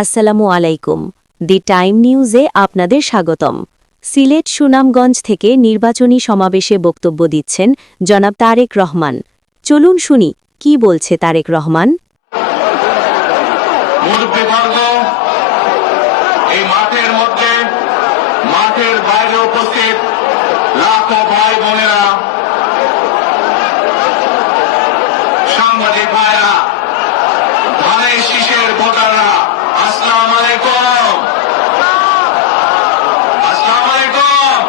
আসসালামু আলাইকুম। The time নিউজে আপনাদের স্বাগতম। সিলেট সুনামগঞ্জ থেকে নির্বাচনী সমাবেশে বক্তব্য দিচ্ছেন জনাব তারেক রহমান। চলুন শুনি কি বলছে তারেক রহমান। এই মাঠের মধ্যে, মাঠের বাইরে উপস্থিত লাখো ভাই বোনেরা, সাংবাদিক ভাইরা, ধানের শীষের ভোটাররা, আসসালামু আলাইকুম। আসসালামু আলাইকুম।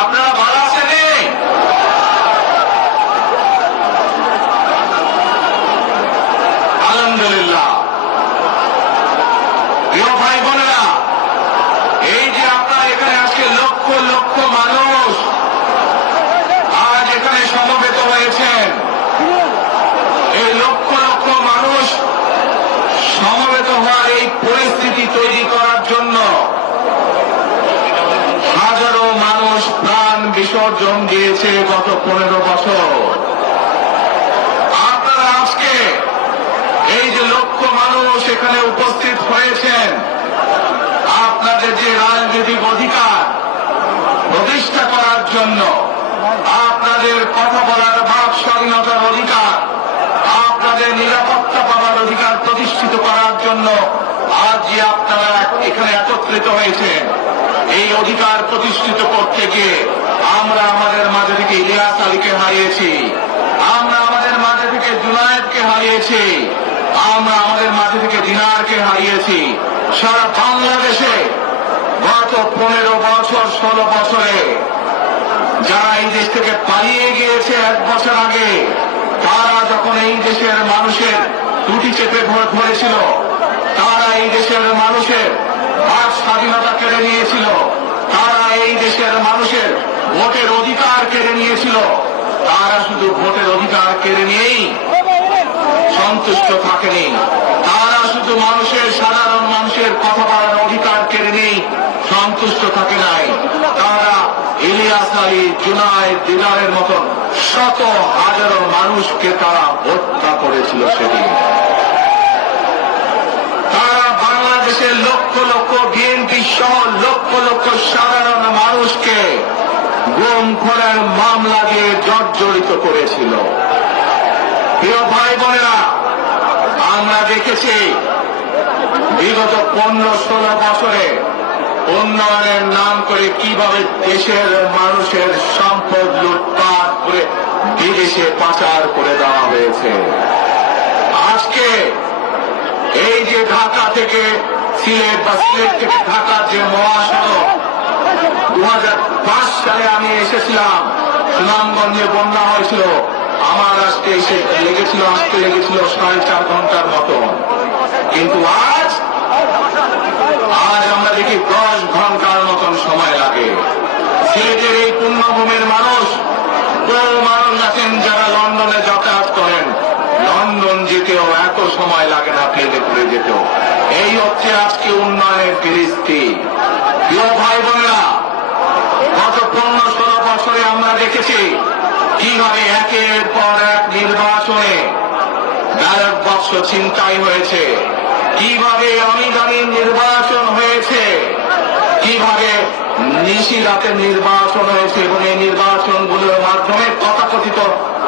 আপনারা ভালো আছেন? আলহামদুলিল্লাহ। প্রিয় ভাই বোনেরা, এই যে আপনারা এখানে আজকে লক্ষ লক্ষ মানুষ আজ এখানে সমবেত হয়েছেন, এই লক্ষ লক্ষ মানুষ সমবেত হওয়ার এই পরিস্থিতি তৈরি করার জন্য হাজারো মানুষ প্রাণ বিসর্জন দিয়েছে গত 15 বছর। আপনারা আজকে এই যে লক্ষ মানুষ এখানে উপস্থিত হয়েছেন, আপনাদের যে রাজনৈতিক অধিকার প্রতিষ্ঠা করার জন্য, আপনাদের কথা বলার বাক স্বাধীনতার অধিকার, আপনাদের নিরাপত্তা পাওয়ার অধিকার প্রতিষ্ঠিত করার জন্য আজ যে আপনারা এখানে একত্রিত হয়েছেন, এই অধিকার প্রতিষ্ঠিত করতে গিয়ে আমরা আমাদের মাঝে থেকে ইলিয়াস আলীকে হারিয়েছি, আমরা আমাদের মাঝে থেকে জুনায়েদকে হারিয়েছি, আমরা আমাদের মাঝে থেকে দিনারকে হারিয়েছি। সারা বাংলাদেশে গত 15 বছর 16 বছরে যারা এই দেশ থেকে পালিয়ে গিয়েছে 1 বছর আগে, তারা যখন এই দেশের মানুষের টুটি চেপে ধরেছিল, তারা এই দেশের মানুষের বাক স্বাধীনতা কেড়ে নিয়েছিল, তারা এই দেশের মানুষের ভোটের অধিকার কেড়ে নিয়েছিল, তারা শুধু ভোটের অধিকার কেড়ে নিয়েই সন্তুষ্ট থাকেনি, তারা শুধু সাধারণ মানুষের কথা বলার অধিকার কেড়ে নিয়েই সন্তুষ্ট থাকে নাই, তারা ইলিয়াস আলী, জুনায়েদ, দিদারের মতন শত হাজারো মানুষকে তারা হত্যা করেছিল সেদিন। তারা বাংলাদেশের লক্ষ লক্ষ বিএনপি সহ লক্ষ লক্ষ সাধারণ মানুষকে গুম খুনের মামলা দিয়ে জর্জরিত করেছিল। প্রিয় ভাই বোনেরা, আমরা দেখেছি বিগত 15-16 বছরে উন্নয়নের নাম করে কিভাবে দেশের মানুষের সম্পদ লুটপাট করে বিদেশে পাচার করে দেওয়া হয়েছে। আজকে এই যে ঢাকা থেকে সিলেট বা সিলেট থেকে ঢাকার যে মহাসড়ক, 2005 সালে আমি এসেছিলাম, সুনামগঞ্জে বন্যা হয়েছিল, আমার আসতে আসতে লেগেছিল 4.5 ঘন্টার মতো, কিন্তু আজ আমরা দেখি 10 ঘন্টার মতন সময় লাগে। সিলেটের এই পুণ্যভূমির মানুষ, বহু মানুষ আছেন যারা লন্ডনে যাতায়াত করেন, লন্ডন যেতেও এত সময় লাগে না প্লেনে করে যেতেও। এই হচ্ছে আজকে উন্নয়নের ফিরিস্তি। প্রিয় ভাই বোনেরা, গত 15-16 বছরে আমরা দেখেছি কিভাবে একের পর এক নির্বাচনে ব্যালট বাক্স ছিনতাই হয়েছে, কিভাবে অনিদানি নির্বাচন হয়েছে, কিভাবে নিশিরাতে নির্বাচন হয়েছে, এবং এই নির্বাচনগুলোর মাধ্যমে, তথাকথিত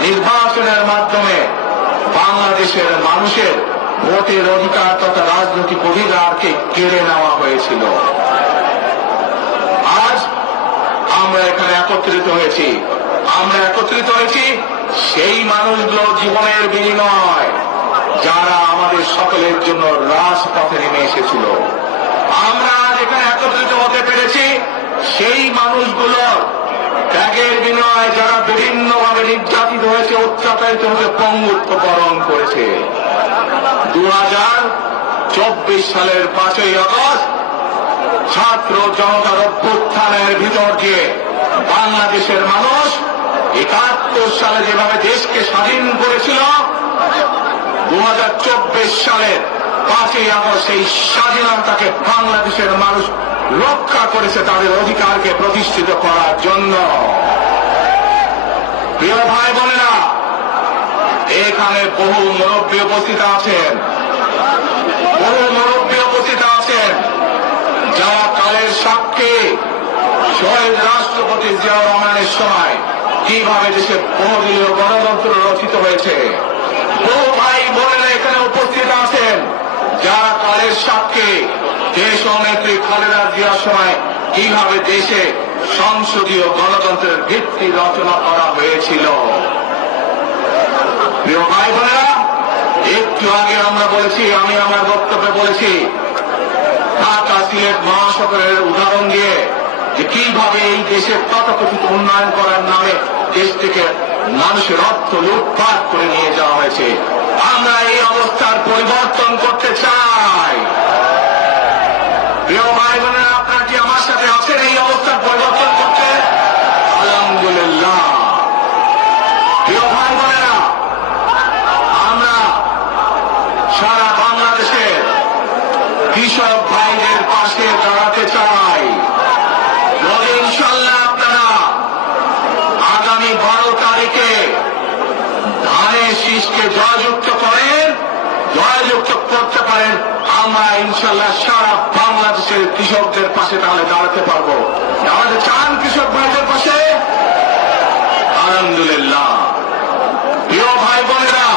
নির্বাচনের মাধ্যমে বাংলাদেশের মানুষের ভোটের অধিকার তথা রাজনৈতিক অধিকারকে কেড়ে নেওয়া হয়েছিল। আজ আমরা এখানে একত্রিত হয়েছি, সেই মানুষগুলো জীবনের বিনিময় যারা আমাদের সকলের জন্য রাজপথে নেমে এসেছিল। আমরা আজ এখানে একত্রিত হতে পেরেছি সেই মানুষগুলোর ত্যাগের বিনিময়ে যারা বিভিন্নভাবে নির্যাতিত হয়েছে, অত্যাচারিত হয়েছে, পঙ্গুত্ব বরণ করেছে। 2024 সালের 5ই আগস্ট ছাত্র জনতার অভ্যুত্থানের ভিতর দিয়ে বাংলাদেশের মানুষ 71 সালে যেভাবে দেশকে স্বাধীন করেছিল, 2024 সালের 5ই আগস্ট সেই স্বাধীনতাকে বাংলাদেশের মানুষ রক্ষা করেছে তাদের অধিকারকে প্রতিষ্ঠিত করার জন্য। প্রিয় ভাই বোনেরা, এখানে বহু মুরব্বী উপস্থিত আছেন, বহু মুরব্বী উপস্থিত আছেন যারা কালের সাক্ষী শহীদ রাষ্ট্রপতি জিয়াউর রহমানের সময় কিভাবে দেশে বহুদলীয় গণতন্ত্র রচিত হয়েছে। বহু ভাই বোনেরা এখানে উপস্থিত আছেন যারা কালের সাক্ষী দেশ নেত্রী খালেদা জিয়ার সময় কিভাবে দেশে সংসদীয় গণতন্ত্রের ভিত্তি রচনা করা হয়েছিল। প্রিয় ভাই বোনেরা, একটু আগে আমরা বলেছি, আমি আমার বক্তব্যে বলেছি, ঢাকা সিলেট মহাসড়কের উদাহরণ দিয়ে যে কিভাবে এই দেশের তথাকথিত উন্নয়ন করার নামে দেশ থেকে মানুষের অর্থ লুটপাট করে নিয়ে যাওয়া হয়েছে। আমরা এই অবস্থার পরিবর্তন করতে চাই। প্রিয় ভাই বোনেরা, আপনারা কি আমার সাথে আছেন এই অবস্থার পরিবর্তন করতে? আলহামদুলিল্লাহ। প্রিয় ভাই বোনেরা, আমরা সারা বাংলাদেশের কৃষক ভাইদের পাশে দাঁড়াতে চাই। যদি ইনশাল্লাহ আপনারা আগামী 12 তারিখে ধানের শীষকে জয়যুক্ত করেন, জয়যুক্ত করতে পারেন, আমরা ইনশাল্লাহ সারা বাংলাদেশের কৃষকদের পাশে তাহলে দাঁড়াতে পারবো। আমাদের চান কৃষক ভাইদের পাশে? আলহামদুলিল্লাহ। প্রিয় ভাই বোনেরা,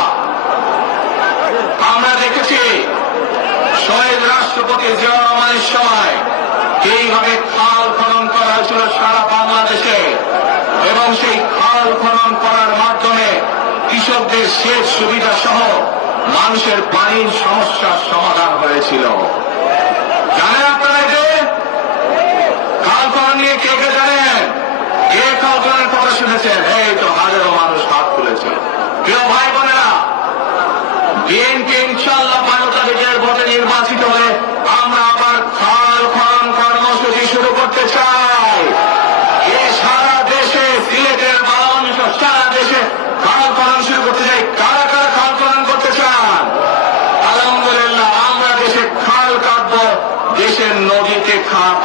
আমরা দেখেছি শহীদ রাষ্ট্রপতি জিয়াউর রহমানের সময় এইভাবে খাল খনন করা হয়েছিল সারা বাংলাদেশে, এবং সেই খাল খনন করার মাধ্যমে কৃষকদের সেচ সুবিধা সহ মানুষের পানির সমস্যার সমাধান হয়েছিল। জানেন আপনারা যে খাল খনন নিয়ে কে কে জানেন? কে খাল খননের কথা শুনেছেন? এই তো হাজারো মানুষ হাত তুলেছে। প্রিয় ভাই বোনেরা, বিএনপি ইনশাল্লাহ 12 তারিখের ভোটে নির্বাচিত হলে আমরা আবার খাল খনন কর্মসূচি শুরু করতে চাই। এই সারা দেশে, সিলেটের মানুষ সারা দেশে খাল খনন শুরু করতে চাই। কারা কারা খাল খনন করতে চান? আলহামদুলিল্লাহ। আমরা দেশে খাল কাটবো, দেশের নদীতে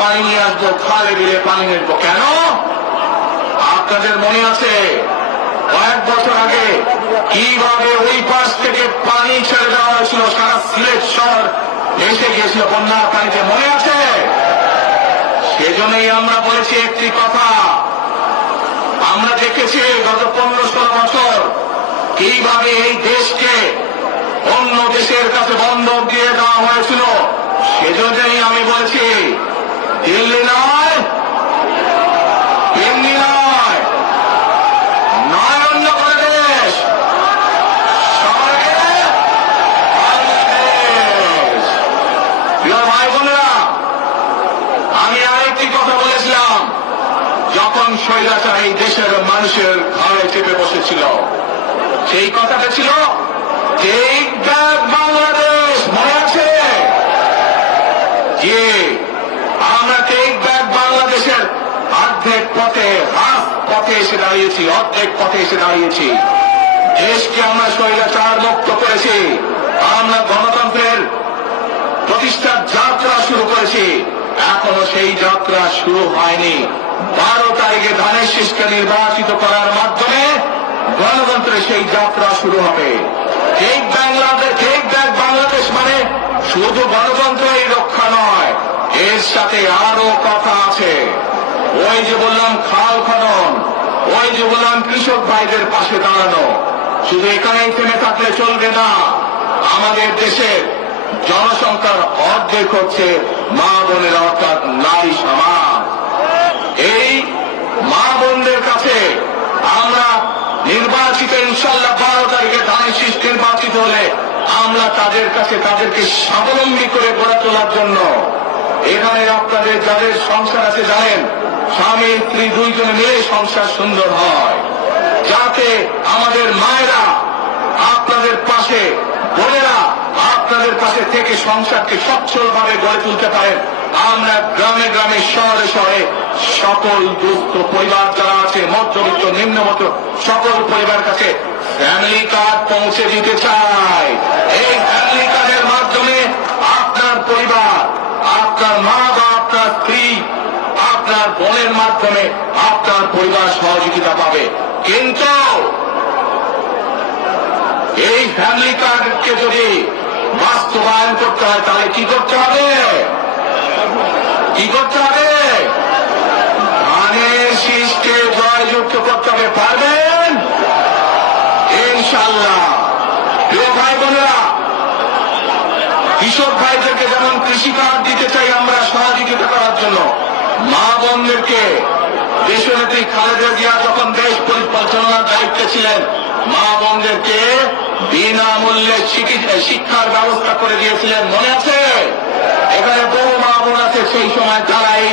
পানি নিয়ে আসবো, খালে বিলে পানি নেবো। কেন? আপনাদের মনে আছে কয়েক বছর আগে কিভাবে ওই পাশ থেকে পানি ছেড়ে দেওয়া হয়েছিল, সারা সিলেট শহর ভেসে গিয়েছিল বন্যার পানিতে, মনে আছে? সেজন্যই আমরা বলেছি একটি কথা, আমরা দেখেছি গত 15-16 বছর কিভাবে এই দেশকে অন্য দেশের কাছে বন্ধক দিয়ে দেওয়া হয়েছিল। সেজন্যই আমি বলেছি, দিল্লি নয়, দিল্লি নয়, নয় অন্য কোনো দেশ, সবাইকে বাংলাদেশ। প্রিয় ভাই বোনেরা, আমি আরেকটি কথা বলেছিলাম, যখন স্বৈরাচার এই দেশের মানুষের ঘরে চেপে বসেছিল, সেই কথাটা ছিল টেক ব্যাক বাংলাদেশ। মনে আছে? যে আমরা টেক ব্যাক বাংলাদেশের অর্ধেক পথে, হাফ পথে এসে দাঁড়িয়েছি, অর্ধেক পথে এসে দাঁড়িয়েছি। দেশকে আমরা স্বৈরাচার মুক্ত করেছি, আমরা গণতন্ত্রের প্রতিষ্ঠার যাত্রা শুরু করেছি। এখনো সেই যাত্রা শুরু হয়নি। 12 তারিখে ধানের শীষকে নির্বাচিত করার মাধ্যমে গণতন্ত্রের সেই যাত্রা শুরু হবে। টেক ব্যাক বাংলাদেশ মানে শুধু গণতন্ত্রই রক্ষা নয়, এর সাথে আরো কথা আছে। ওই যে বললাম খাল খনন, ওই যে বললাম কৃষক ভাইদের পাশে দাঁড়ানো, শুধু এখানেই থেমে থাকলে চলবে না। আমাদের দেশের জনসংখ্যার অর্ধেক হচ্ছে মা বোনের, অর্থাৎ নারী সমাজ। এই মা বোনদের কাছে আমরা নির্বাচিত ইনশাল্লাহ 12 তারিখে ধানের শীষ নির্বাচিত হলে আমরা তাদের কাছে তাদেরকে স্বাবলম্বী করে গড়ে তোলার জন্য, এখানে আপনাদের যাদের সংসার আছে জানেন, স্বামী স্ত্রী দুইজনে মিলে সংসার সুন্দর হয়, যাতে আমাদের মায়েরা আপনাদের পাশে, বোনেরা আপনাদের পাশে থেকে সংসারকে সচ্ছলভাবে গড়ে তুলতে পারেন। আমরা গ্রামে গ্রামে, শহরে শহরে সকল দুস্থ পরিবার যারা আছে, মধ্যবিত্ত নিম্নমধ্য সকল পরিবার কাছে ফ্যামিলি কার্ড পৌঁছে দিতে চাই। এই ফ্যামিলি কার্ডের মাধ্যমে আপনার পরিবার, আপনার মা বা আপনার স্ত্রী, আপনার বোনের মাধ্যমে আপনার পরিবার সহযোগিতা পাবে। কিন্তু এই ফ্যামিলি কার্ডকে যদি বাস্তবায়ন করতে হয়, তাহলে কি করতে হবে? কি করতে হবে? ধানের শীষকে জয়যুক্ত করতে হবে। পারবেন ইনশাআল্লাহ। প্রিয় ভাই বোনেরা, কৃষক ভাইদেরকে যেমন কৃষি কার্ড দিতে চাই আমরা সহযোগিতা করার জন্য, মা বোনদেরকে দেশনেত্রী খালেদা জিয়া যখন দেশ পরিচালনার দায়িত্বে ছিলেন, মা বোনদেরকে বিনামূল্যে শিক্ষার ব্যবস্থা করে দিয়েছিলেন, মনে আছে? এখানে বহু মা বোন আছে সেই সময় যারা এই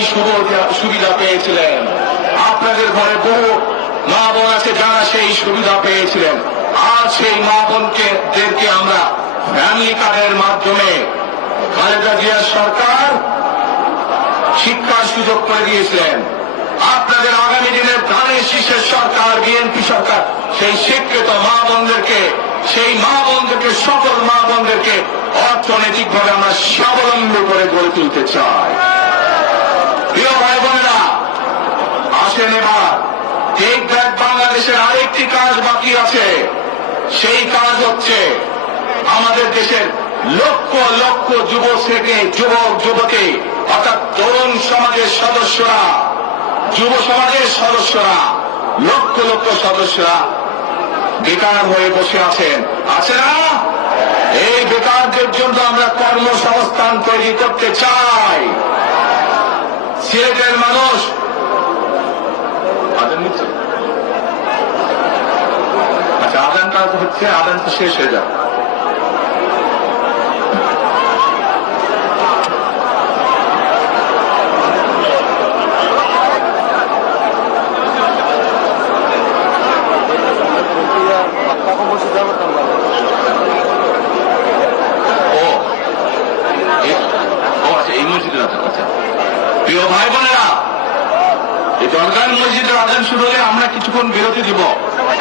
সুবিধা পেয়েছিলেন। আপনাদের ঘরে বহু মা বোন আছে যারা সেই সুবিধা পেয়েছিলেন। আর সেই মা বোনদেরকে আমরা ফ্যামিলি কার্ডের মাধ্যমে খালেদা জিয়ার সরকার শিক্ষার সুযোগ করে দিয়েছিলেন। আপনাদের আগামী দিনের ধানের শীষের সরকার, বিএনপি সরকার, সেই শিক্ষিত মা বোনদেরকে, সেই মা বোনদেরকে, সকল মা বোনদেরকে অর্থনৈতিক ভাবে আমরা স্বাবলম্বী করে গড়ে তুলতে চাই। প্রিয় ভাই বোনেরা, আসেন এবার টেক ব্যাক বাংলাদেশের আরেকটি কাজ বাকি আছে। সেই কাজ হচ্ছে আমাদের দেশের লক্ষ লক্ষ যুবক যুবতী অর্থাৎ তরুণ সমাজের সদস্যরা, যুব সমাজের সদস্যরা, লক্ষ লক্ষ সদস্যরা বেকার হয়ে বসে আছেন, আছে না? এই বেকারদের জন্য আমরা কর্মসংস্থান তৈরি করতে চাই। সিলেটের মানুষ আদান নিচ্ছে, আচ্ছা আদানটা হচ্ছে, আদান তো শেষ হয়ে যাবে। প্রিয় ভাই বোনেরা, এই দরগার মসজিদের আজান শুরু হলে আমরা কিছুক্ষণ বিরতি দিব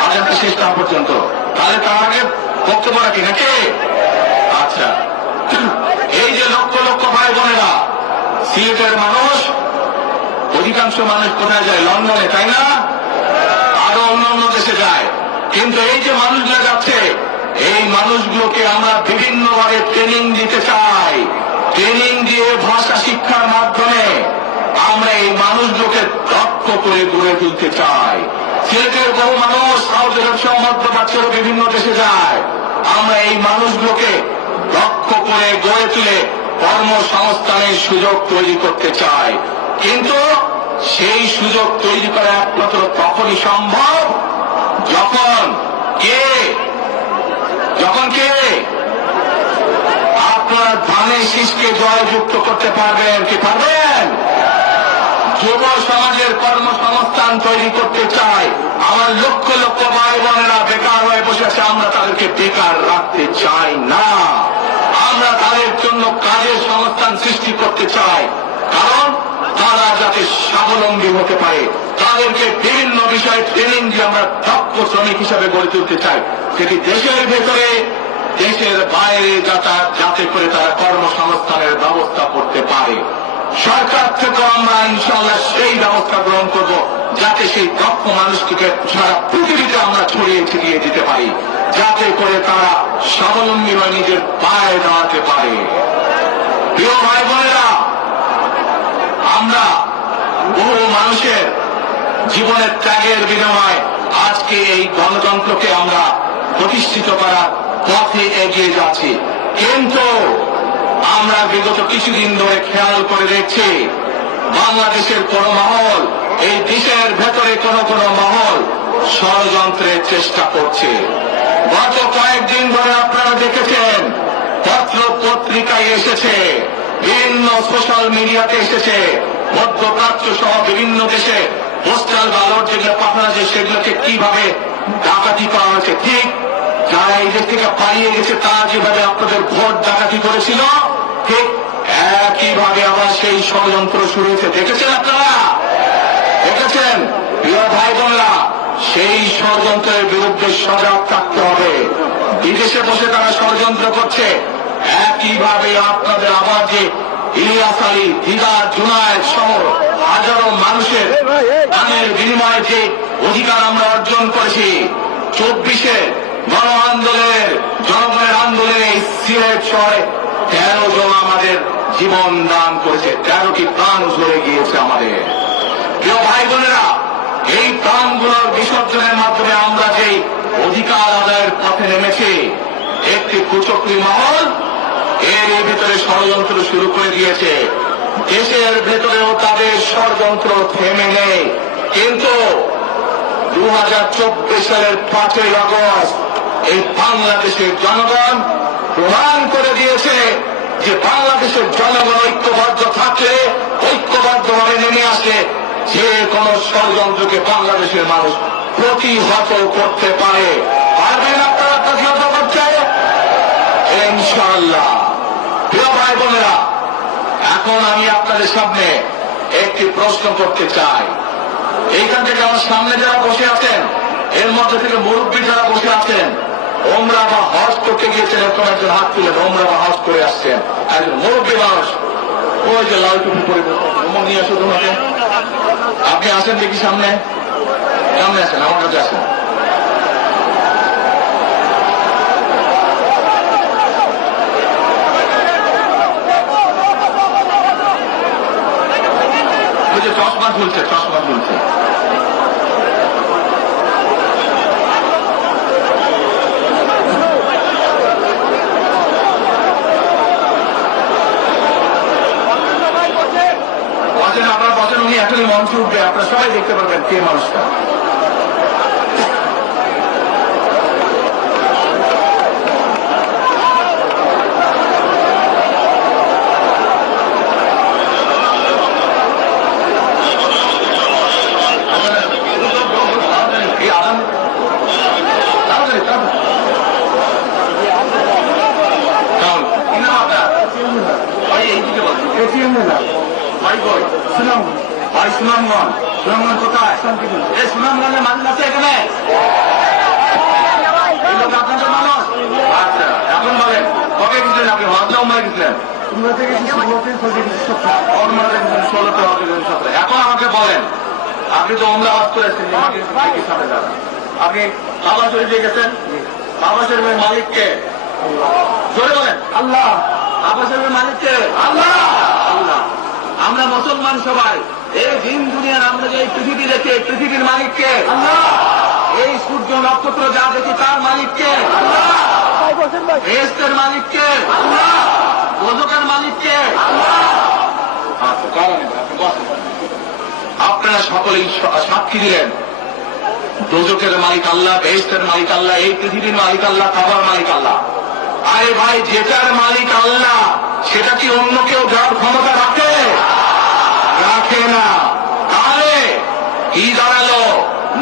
আজানটা শেষ হওয়া পর্যন্ত। তাহলে তার আগে বক্তব্য রাখি নাকি? আচ্ছা, এই যে লক্ষ লক্ষ ভাই বোনেরা, সিলেটের মানুষ, অধিকাংশ মানুষ কোথায় যায়? লন্ডনে, তাই না? আরো অন্যান্য দেশে যায়। কিন্তু এই যে মানুষগুলো যাচ্ছে, এই মানুষগুলোকে আমরা বিভিন্নভাবে ট্রেনিং দিতে চাই। ট্রেনিং দিয়ে ভাষা শিক্ষার মাধ্যমে আমরা এই মানুষগুলোকে দক্ষ করে গড়ে তুলতে চাই। সিলেটের বহু মানুষ সাউথ আরব সহ মধ্যপ্রাচ্যের বিভিন্ন দেশে যায়। আমরা এই মানুষগুলোকে দক্ষ করে গড়ে তুলে কর্মসংস্থানের সুযোগ তৈরি করতে চাই। কিন্তু সেই সুযোগ তৈরি করা একমাত্র তখনই সম্ভব যখন কে আপনার ধানের শীষকে জয়যুক্ত করতে পারবেন। কি পারবেন? যুব সমাজের কর্মসংস্থান তৈরি করতে চাই। আমার লক্ষ লক্ষ ভাই বোনেরা বেকার হয়ে বসে আছে, আমরা তাদেরকে বেকার রাখতে চাই না। আমরা তাদের জন্য কাজের সংস্থান সৃষ্টি করতে চাই, কারণ তারা যাতে স্বাবলম্বী হতে পারে। তাদেরকে বিভিন্ন বিষয়ে ট্রেনিং দিয়ে আমরা দক্ষ শ্রমিক হিসাবে গড়ে তুলতে চাই, সেটি দেশের ভেতরে, দেশের বাইরে যাতে করে তারা কর্মসংস্থানের ব্যবস্থা করতে পারে। সরকার থেকে আমরা ইনশাআল্লাহ সেই ব্যবস্থা গ্রহণ করব, যাতে সেই দক্ষ মানুষটিকে সারা পৃথিবীতে আমরা ছড়িয়ে ছিটিয়ে দিতে পারি, যাতে করে তারা স্বাবলম্বী হয়ে নিজের পায়ে দাঁড়াতে পারে। প্রিয় ভাই বোনেরা, আমরা বহু মানুষের জীবনের ত্যাগের বিনিময়ে আজকে এই গণতন্ত্রকে আমরা প্রতিষ্ঠিত করার পথে এগিয়ে যাচ্ছি। কিন্তু আমরা বিগত কিছুদিন ধরে খেয়াল করে দেখছি, বাংলাদেশের কোন মহল, এই দেশের ভেতরে কোন কোন মহল ষড়যন্ত্রের চেষ্টা করছে। গত কয়েকদিন ধরে আপনারা দেখেছেন, পত্র পত্রিকায় এসেছে, বিভিন্ন সোশ্যাল মিডিয়াতে এসেছে, মধ্যপ্রাচ্য সহ বিভিন্ন দেশে পোস্টাল ব্যালট যেগুলো পাঠানো হয়েছে, সেগুলোকে কিভাবে ডাকাতি করা হয়েছে। ঠিক যারা এই দেশ থেকে পালিয়ে গেছে তারা যেভাবে আপনাদের ভোট ডাকাতি করেছিল, ঠিক একইভাবে আবার সেই ষড়যন্ত্র শুরু হয়েছে। দেখেছেন আপনারা? দেখেছেন? প্রিয় ভাই বোনরা, সেই ষড়যন্ত্রের বিরুদ্ধে সজাগ থাকতে হবে। বিদেশে বসে তারা ষড়যন্ত্র করছে, একইভাবে আপনাদের আবার যে ইলিয়াস আলী, দিদার, জুনায়েদ সহ হাজারো মানুষের প্রাণের বিনিময়ে যে অধিকার আমরা অর্জন করেছি, 24-এ গণ আন্দোলনের, জনগণের আন্দোলনে সিলেট শহরে 13 জন আমাদের জীবন দান করেছে, 13টি প্রাণ ঝরে গিয়েছে আমাদের। প্রিয় ভাই বোনেরা, এই প্রাণগুলোর বিসর্জনের মাধ্যমে আমরা যে অধিকার আদায়ের পথে নেমেছি, একটি কুচক্রী মহল এর ভিতরে ষড়যন্ত্র শুরু করে দিয়েছে। দেশের ভেতরেও তাদের ষড়যন্ত্র থেমে নেই, কিন্তু 2024 সালের 5ই আগস্ট এই বাংলাদেশের জনগণ প্রমাণ করে দিয়েছে যে বাংলাদেশের জনগণ ঐক্যবদ্ধ থাকলে, ঐক্যবদ্ধভাবে নেমে আসলে যে কোন ষড়যন্ত্রকে বাংলাদেশের মানুষ প্রতিহত করতে পারে। পারবেন আপনারা প্রতিহত করতে? ইনশাআল্লাহ। প্রিয় ভাই বোনেরা, এখন আমি আপনাদের সামনে একটি প্রশ্ন করতে চাই। এইখান থেকে আমার সামনে যারা বসে আছেন, এর মধ্যে থেকে মুরব্বী যারা বসে আছেন, ওমরা বা হজ করতে গিয়েছেন, এরকম একজন হাত তুলেন, ওমরা বা হজ করে আসছেন একজন মুরব্বী মানুষ, ওই যে লাল টুপি পরে নিয়ে আসো তোমাকে। আপনি আসেন দেখি সামনে, সামনে আসেন, আমার কাছে আসেন। ওই যে চশমা ঝুলছে, চশমা ঝুলছে। আপনারা বসেন, উনি এখনই মঞ্চে উঠবে, আপনারা সবাই দেখতে পারবেন কে মানুষটা। ভাই সুনামগঞ্জ, সুনামগঞ্জ কোথায়? এই সুনামগঞ্জের মানুষ আছে এখানে? এই লোক আপনাদের মানুষ? আচ্ছা, এখন বলেন কবে গেছিলেন আপনি? হজে উমরায় গেছিলেন? এখন আমাকে বলেন, আপনি তো উমরা হজ করেছেন, আপনি কাবা শরীফে গেছেন, কাবা শরীফের মালিককে জোরে বলেন আল্লাহ। কাবা শরীফের মালিককে আল্লাহ। আল্লাহ। আমরা মুসলমান সবাই এই দিন দুনিয়ার আমরা যে পৃথিবী দেখি, পৃথিবীর মালিককে আল্লাহ। এই সূর্য নক্ষত্র যা দেখি তার মালিককে আল্লাহ। বেহেশতের মালিককে আল্লাহ। দোজখের মালিককে আল্লাহ। আপনারা সকলেই সাক্ষী দিলেন দোজখের মালিক আল্লাহ, বেহেশতের মালিক আল্লাহ, এই পৃথিবীর মালিক আল্লাহ, কাবার মালিক আল্লাহ। আরে ভাই, যেটার মালিক আল্লাহ সেটা কি অন্য কেউ যাওয়ার ক্ষমতা রাখে? রাখে না। তাহলে কি দাঁড়ালো?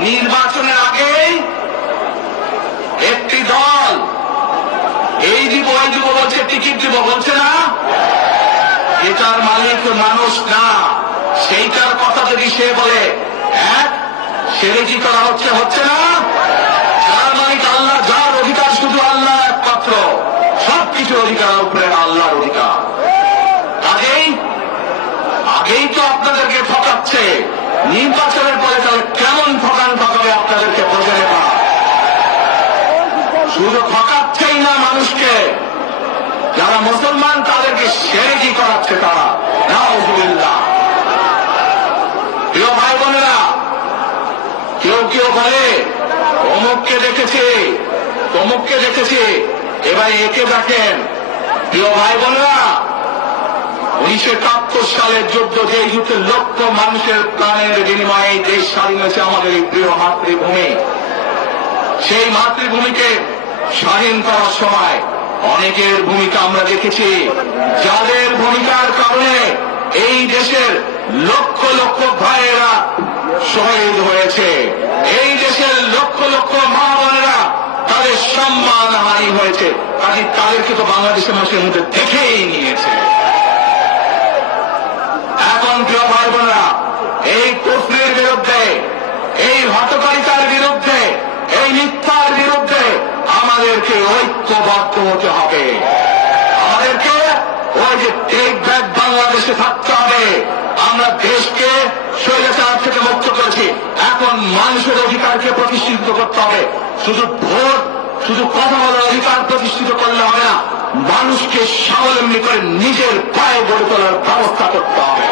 নির্বাচনের আগেই একটি দল এই দিব ওই দিব বলছে, টিকিট দিব বলছে না? এটার মালিক মানুষ না, সেইটার কথা যদি সে বলে এক, সেরে কি করা হচ্ছে? হচ্ছে না। যার মালিক আল্লাহ, যার অধিকার শুধু আল্লাহ একমাত্র, সবকিছুর অধিকার উপরে আল্লাহর অধিকার। কাজেই আগেই তো আপনাদেরকে ঠকাচ্ছে, নির্বাচনের পরে তাহলে কেমন ঠকান ঠকাবে আপনাদেরকে বোঝে নেবা। শুধু ঠকাচ্ছেই না মানুষকে, যারা মুসলমান তাদেরকে শিরকি করাচ্ছে তারা। নাউযুবিল্লাহ। প্রিয় ভাই বোনেরা, কেউ কেউ বলে অমুককে দেখেছি, তমুককে দেখেছি, এবার একে দেখেন। প্রিয় ভাই বোনেরা, 1971 সালের যুদ্ধ, যে যুদ্ধে লক্ষ মানুষের প্রাণের বিনিময়ে দেশ স্বাধীন হয়েছে, আমাদের এই প্রিয় মাতৃভূমি, সেই মাতৃভূমিকে স্বাধীন করার সময় অনেকের ভূমিকা আমরা দেখেছি, যাদের ভূমিকার কারণে এই দেশের লক্ষ লক্ষ ভাইয়েরা শহীদ হয়েছে, এই দেশের লক্ষ লক্ষ মা বোনেরা তাদের সম্মান হানি হয়েছে। কাজে তাদেরকে তো বাংলাদেশের মানুষের মধ্যে দেখেই নিয়েছে। এখন প্রিয় ভাই বোনেরা, এই কুফরির বিরুদ্ধে, এই হটকারিতার বিরুদ্ধে, এই মিথ্যার বিরুদ্ধে আমাদেরকে ঐক্যবদ্ধ হতে হবে। আমাদেরকে ওই যে টেক ব্যাক বাংলাদেশে থাকতে হবে। আমরা দেশকে স্বৈরাচার থেকে মুক্ত করেছি, এখন মানুষের অধিকারকে প্রতিষ্ঠিত করতে হবে। শুধু ভোট শুধু কথা বলার অধিকার প্রতিষ্ঠিত করলে হবে না, মানুষকে স্বাবলম্বী করে নিজের পায়ে গড়ে তোলার ব্যবস্থা করতে হবে।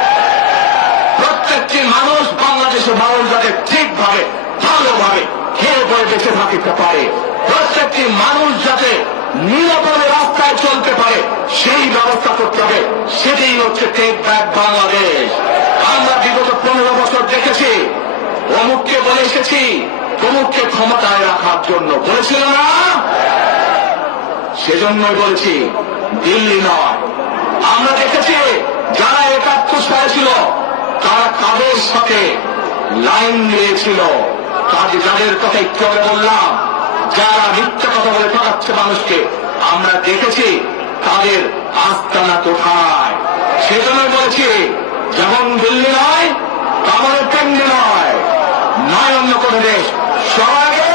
প্রত্যেকটি মানুষ, বাংলাদেশের মানুষ যাতে ঠিকভাবে ভালোভাবে খেয়ে পরে বেঁচে থাকতে পারে, প্রত্যেকটি মানুষ যাতে নিরাপদে রাস্তায় চলতে পারে, সেই ব্যবস্থা করতে হবে। সেটাই হচ্ছে টেক ব্যাক বাংলাদেশ। আমরা বিগত 15 বছর দেখেছি, অমুককে বলে এসেছি তমুককে ক্ষমতায় রাখার জন্য, বলেছিল না? সেজন্যই বলেছি দিল্লি নয়। আমরা দেখেছি যারা 71 সালে ছিল তারা কাদের সাথে লাইন দিয়েছিল, কাজে যাদের কথা একটু আগে বললাম, যারা মিথ্যা কথা বলে ঠকাচ্ছে মানুষকে, আমরা দেখেছি তাদের আস্তানা কোথায়। সেজন্যই বলেছি যেমন দিল্লি নয় তেমন পেন্ডি নয়, নয় অন্য কোন দেশ, সবার আগে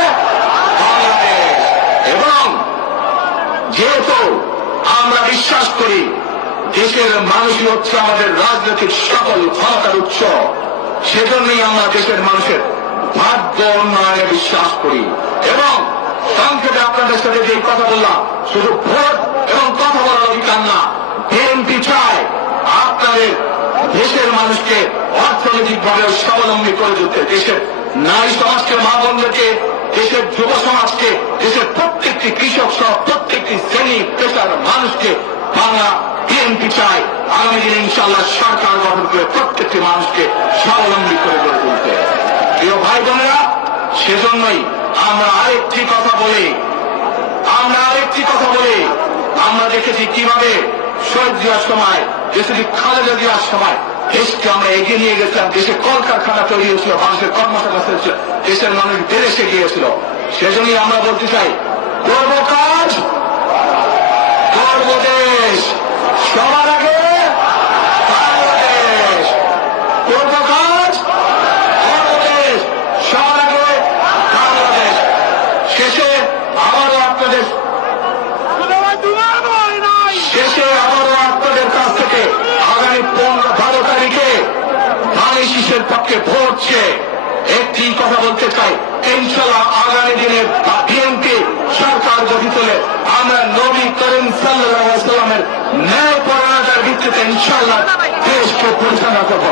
বাংলাদেশ। এবং যেহেতু আমরা বিশ্বাস করি দেশের মানুষই হচ্ছে আমাদের রাজনৈতিক সকল ক্ষমতার উৎস, সেজন্যই আমরা দেশের মানুষের ভাগ্য উন্নয়নে বিশ্বাস করি। এবং সংক্ষেপে আপনাদের সাথে যে কথা বললাম, শুধু ভোট এবং কথা বলার অধিকার না, বিএনপি চায় আপনাদের দেশের মানুষকে অর্থনৈতিকভাবে স্বাবলম্বী করে তুলতে, দেশের নারী সমাজকে, মা বোনদেরকে, দেশের যুব সমাজকে, দেশের প্রত্যেকটি কৃষক সহ প্রত্যেকটি শ্রেণী পেশার মানুষকে বাংলা বিএনপি চায় আগামী দিনে ইনশাআল্লাহ সরকার গঠন করে প্রত্যেকটি মানুষকে স্বাবলম্বী করে গড়ে তুলতে। প্রিয় ভাই বোনেরা, সেজন্যই আমরা আরেকটি কথা বলি, আমরা দেখেছি কিভাবে শহীদ জিয়ার সময়, দেশে খালেদা জিয়ার সময় দেশকে আমরা এগিয়ে নিয়ে গেছিলাম। দেশে কলকারখানা তৈরি হয়েছিল, মানুষের কর্মসংস্থান হয়েছিল, দেশের মানুষ বিদেশে গিয়েছিল। সেজন্যই আমরা বলতে চাই, করব কাজ, করব দেশ, সবার আগে বাংলাদেশ। করব কাজ, করব দেশ, সবার আগে বাংলাদেশ। শেষে আবারও আপনাদের কাছ থেকে আগামী 12 তারিখে ধানের শীষের পক্ষে ভোট চেয়ে একটি কথা বলতে চাই, ইনশাআল্লাহ আগামী দিনে বিএনপি সরকার গঠিত হলে আমরা নবী করিম সাল্লাল্লাহু আলাইহি ওয়াসাল্লামের ন্যায় পরায়ণতার ভিত্তিতে ইনশাআল্লাহ দেশকে পরিচালনা করব।